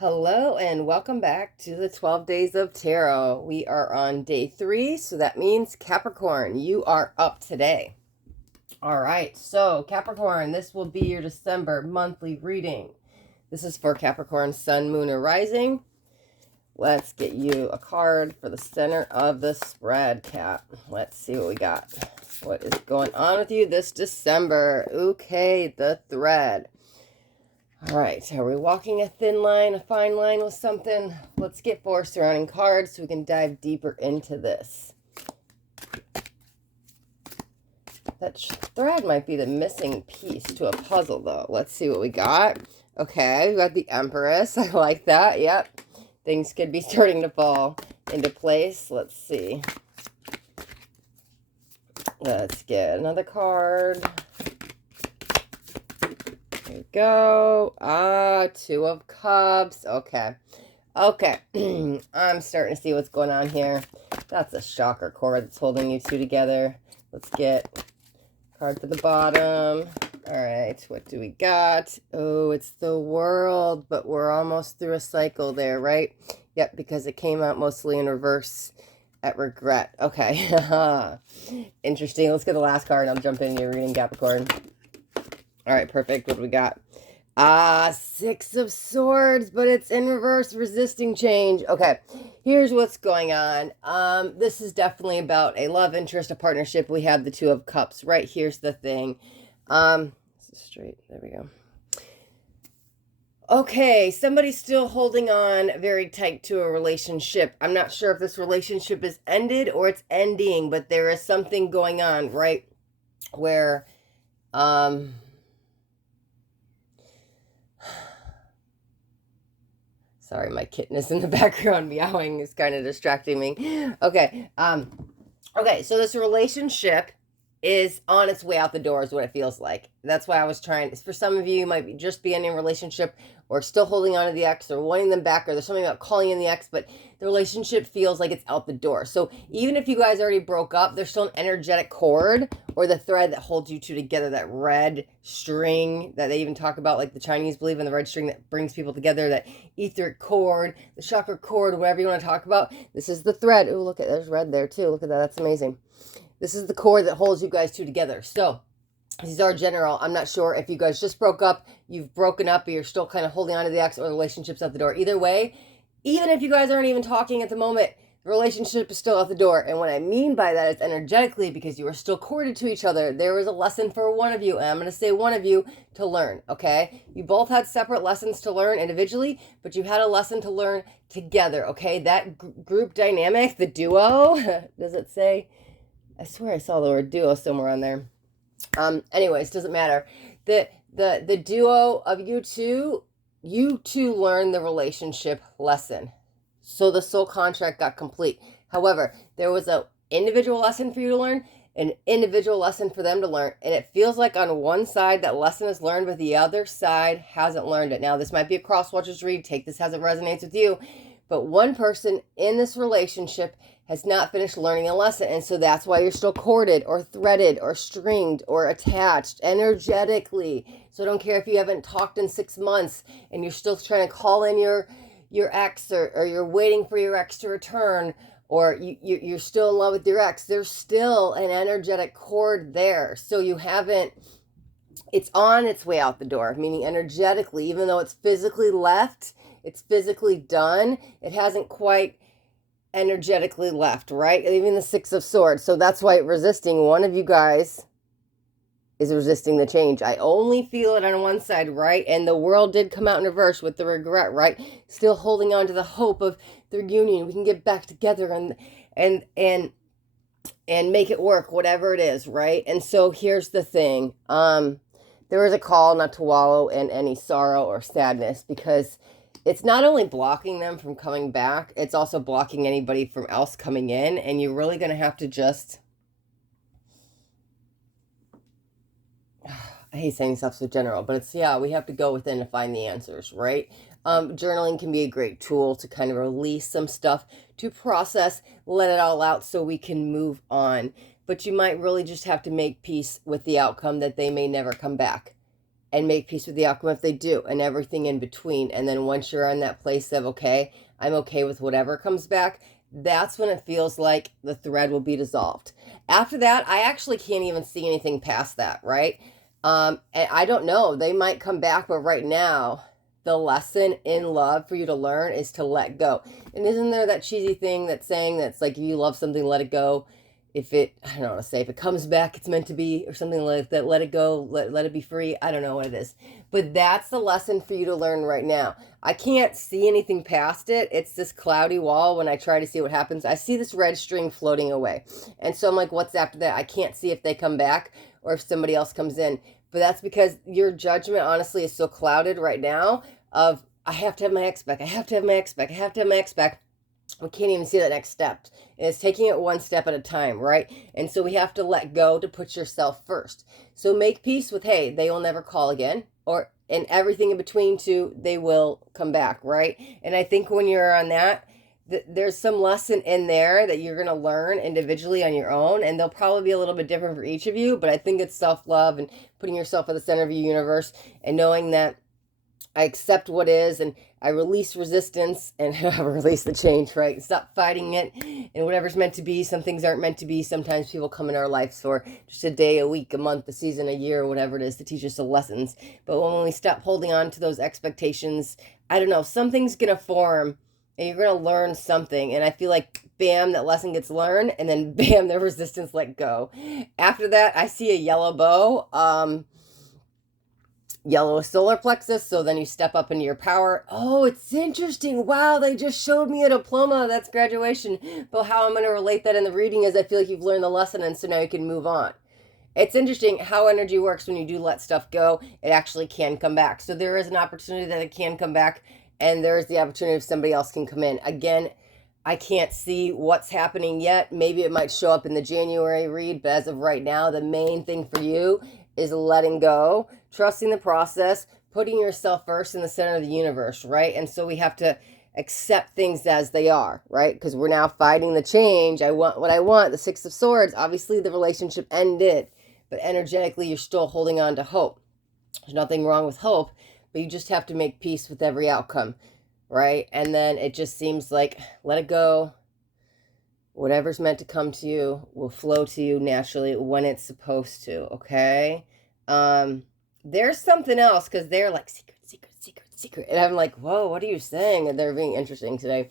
Hello and welcome back to the 12 Days of Tarot. We are on day 3, so that means Capricorn, you are up today. All right, so Capricorn, this will be your December monthly reading. This is for Capricorn, Sun, Moon, or Rising. Let's get you a card for the center of the spread, Cap. Let's see what we got. What is going on with you this December? Okay, the thread. All right, are we walking a thin line, a fine line with something? Let's get 4 surrounding cards so we can dive deeper into this. That thread might be the missing piece to a puzzle, though. Let's see what we got. Okay, we got the Empress. I like that. Yep. Things could be starting to fall into place. Let's see. Let's get another card. There we go. 2 of Cups. Okay. I'm starting to see what's going on here. That's a shocker cord that's holding you two together. Let's get card for the bottom. All right, what do we got? Oh, it's the World, but we're almost through a cycle there, right? Yep, because it came out mostly in reverse at regret. Okay. Interesting. Let's get the last card and I'll jump into your reading, Capricorn. All right, perfect. What do we got? 6 of Swords, but it's in reverse, resisting change. Okay, here's what's going on. This is definitely about a love interest, a partnership. We have the 2 of Cups. Right, here's the thing. This is straight. There we go. Okay, somebody's still holding on very tight to a relationship. I'm not sure if this relationship is ended or it's ending, but there is something going on, right? Where, sorry, my kitten is in the background meowing. It's kind of distracting me. Okay. Okay, so this relationship is on its way out the door is what it feels like. That's why I was trying. For some of you, you might be just be in a relationship or still holding on to the ex or wanting them back, or there's something about calling in the ex, but the relationship feels like it's out the door. So even if you guys already broke up, there's still an energetic cord or the thread that holds you two together, that red string that they even talk about, like the Chinese believe in the red string that brings people together, that etheric cord, the chakra cord, whatever you want to talk about. This is the thread. Oh, look at, there's red there too. Look at that. That's amazing. This is the cord that holds you guys two together. So these are general. I'm not sure if you guys just broke up, you've broken up, or you're still kind of holding on to the ex, or the relationship's out the door. Either way, even if you guys aren't even talking at the moment, the relationship is still out the door. And what I mean by that is energetically, because you are still corded to each other, there is a lesson for one of you, and I'm going to say one of you, to learn, okay? You both had separate lessons to learn individually, but you had a lesson to learn together, okay? That group dynamic, the duo, does it say? I swear I saw the word duo somewhere on there. Anyways, doesn't matter. The duo of you two learned the relationship lesson. So the soul contract got complete. However, there was an individual lesson for you to learn, an individual lesson for them to learn. And it feels like on one side that lesson is learned, but the other side hasn't learned it. Now, this might be a cross watchers read. Take this as it resonates with you. But one person in this relationship has not finished learning a lesson. And so that's why you're still corded or threaded or stringed or attached energetically. So I don't care if you haven't talked in 6 months and you're still trying to call in your ex, or you're waiting for your ex to return, or you're still in love with your ex. There's still an energetic cord there. So you haven't, it's on its way out the door, meaning energetically, even though it's physically left, it's physically done, it hasn't quite energetically left, right? Even the 6 of Swords. So that's why resisting, one of you guys is resisting the change. I only feel it on one side, right? And the World did come out in reverse with the regret, right? Still holding on to the hope of the reunion. We can get back together and make it work, whatever it is, right? And so here's the thing. There is a call not to wallow in any sorrow or sadness, because it's not only blocking them from coming back, it's also blocking anybody from else coming in. And you're really going to have to just, I hate saying stuff so general, but it's, yeah, we have to go within to find the answers, right? Journaling can be a great tool to kind of release some stuff, to process, let it all out so we can move on. But you might really just have to make peace with the outcome that they may never come back. and make peace with the outcome if they do, and everything in between. And then once you're in that place of, okay, I'm okay with whatever comes back, that's when it feels like the thread will be dissolved. After that, I actually can't even see anything past that, right? And I don't know, they might come back, but right now, the lesson in love for you to learn is to let go. And isn't there that cheesy thing that's saying that's like, if you love something, let it go. If it, I don't know what to say, if it comes back, it's meant to be, or something like that. Let it go, let it be free. I don't know what it is. But that's the lesson for you to learn right now. I can't see anything past it. It's this cloudy wall. When I try to see what happens, I see this red string floating away. And so I'm like, what's after that? I can't see if they come back or if somebody else comes in. But that's because your judgment, honestly, is so clouded right now of, I have to have my ex back. I have to have my ex back. I have to have my ex back. We can't even see that next step. And it's taking it one step at a time, right? And so we have to let go to put yourself first. So make peace with, hey, they will never call again, or and everything in between too, they will come back, right? And I think when you're on that, there's some lesson in there that you're going to learn individually on your own, and they'll probably be a little bit different for each of you, but I think it's self-love and putting yourself at the center of your universe and knowing that I accept what is, and I release resistance and release the change, right? Stop fighting it, and whatever's meant to be. Some things aren't meant to be. Sometimes people come in our lives for just a day, a week, a month, a season, a year, whatever it is, to teach us the lessons. But when we stop holding on to those expectations, I don't know, something's going to form, and you're going to learn something. And I feel like, bam, that lesson gets learned, and then bam, the resistance let go. After that, I see a yellow bow. Yellow solar plexus, so then you step up into your power. Oh, it's interesting. Wow, they just showed me a diploma. That's graduation. But how I'm going to relate that in the reading is I feel like you've learned the lesson, and so now you can move on. It's interesting how energy works when you do let stuff go. It actually can come back. So there is an opportunity that it can come back, and there is the opportunity if somebody else can come in. Again, I can't see what's happening yet. Maybe it might show up in the January read, but as of right now, the main thing for you is letting go, trusting the process, putting yourself first in the center of the universe, right? And so we have to accept things as they are, right? Because we're now fighting the change. I want what I want, the Six of Swords. Obviously, the relationship ended, but energetically, you're still holding on to hope. There's nothing wrong with hope, but you just have to make peace with every outcome, right? And then it just seems like, let it go. Whatever's meant to come to you will flow to you naturally when it's supposed to, okay? There's something else, because they're like, secret, secret, secret, secret. And I'm like, whoa, what are you saying? And they're being interesting today.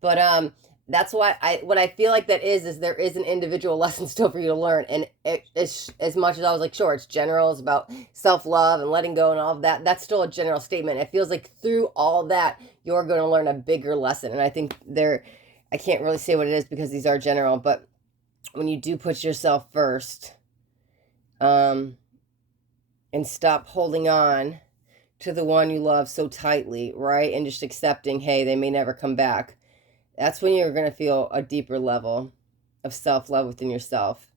But that's why what I feel like that is there is an individual lesson still for you to learn. And it's, as much as I was like, sure, it's general, it's about self-love and letting go and all of that. That's still a general statement. It feels like through all that, you're going to learn a bigger lesson. And I think I can't really say what it is because these are general, but when you do put yourself first, and stop holding on to the one you love so tightly, right? And just accepting, hey, they may never come back. That's when you're going to feel a deeper level of self-love within yourself.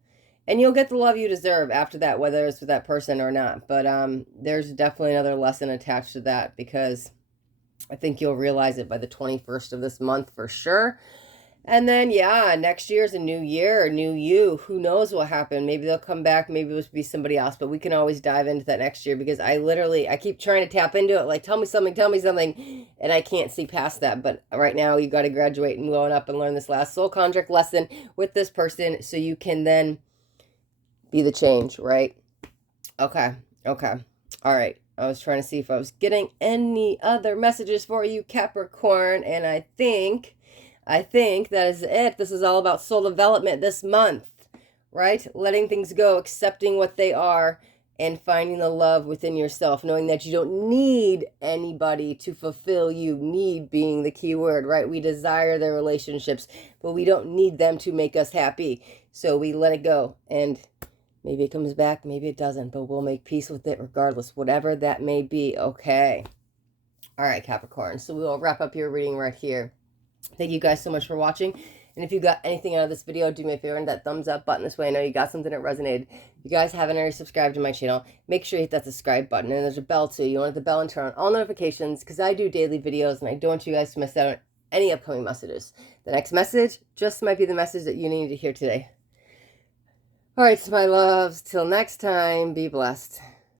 And you'll get the love you deserve after that, whether it's with that person or not. But there's definitely another lesson attached to that, because I think you'll realize it by the 21st of this month for sure. And then, yeah, next year's a new year, a new you. Who knows what happened? Maybe they'll come back. Maybe it'll be somebody else. But we can always dive into that next year, because I keep trying to tap into it. Like, tell me something. And I can't see past that. But right now, you got to graduate and go on up and learn this last soul contract lesson with this person so you can then be the change, right? Okay. All right. I was trying to see if I was getting any other messages for you, Capricorn. And I think that is it. This is all about soul development this month, right? Letting things go, accepting what they are, and finding the love within yourself, knowing that you don't need anybody to fulfill you. Need being the key word, right? We desire their relationships, but we don't need them to make us happy. So we let it go, and maybe it comes back, maybe it doesn't, but we'll make peace with it regardless, whatever that may be, okay? All right, Capricorn. So we will wrap up your reading right here. Thank you guys so much for watching. And if you got anything out of this video, do me a favor and that thumbs up button. This way I know you got something that resonated. If you guys haven't already subscribed to my channel, make sure you hit that subscribe button. And there's a bell too. You want to hit the bell and turn on all notifications, because I do daily videos and I don't want you guys to miss out on any upcoming messages. The next message just might be the message that you need to hear today. All right, so my loves, till next time, be blessed.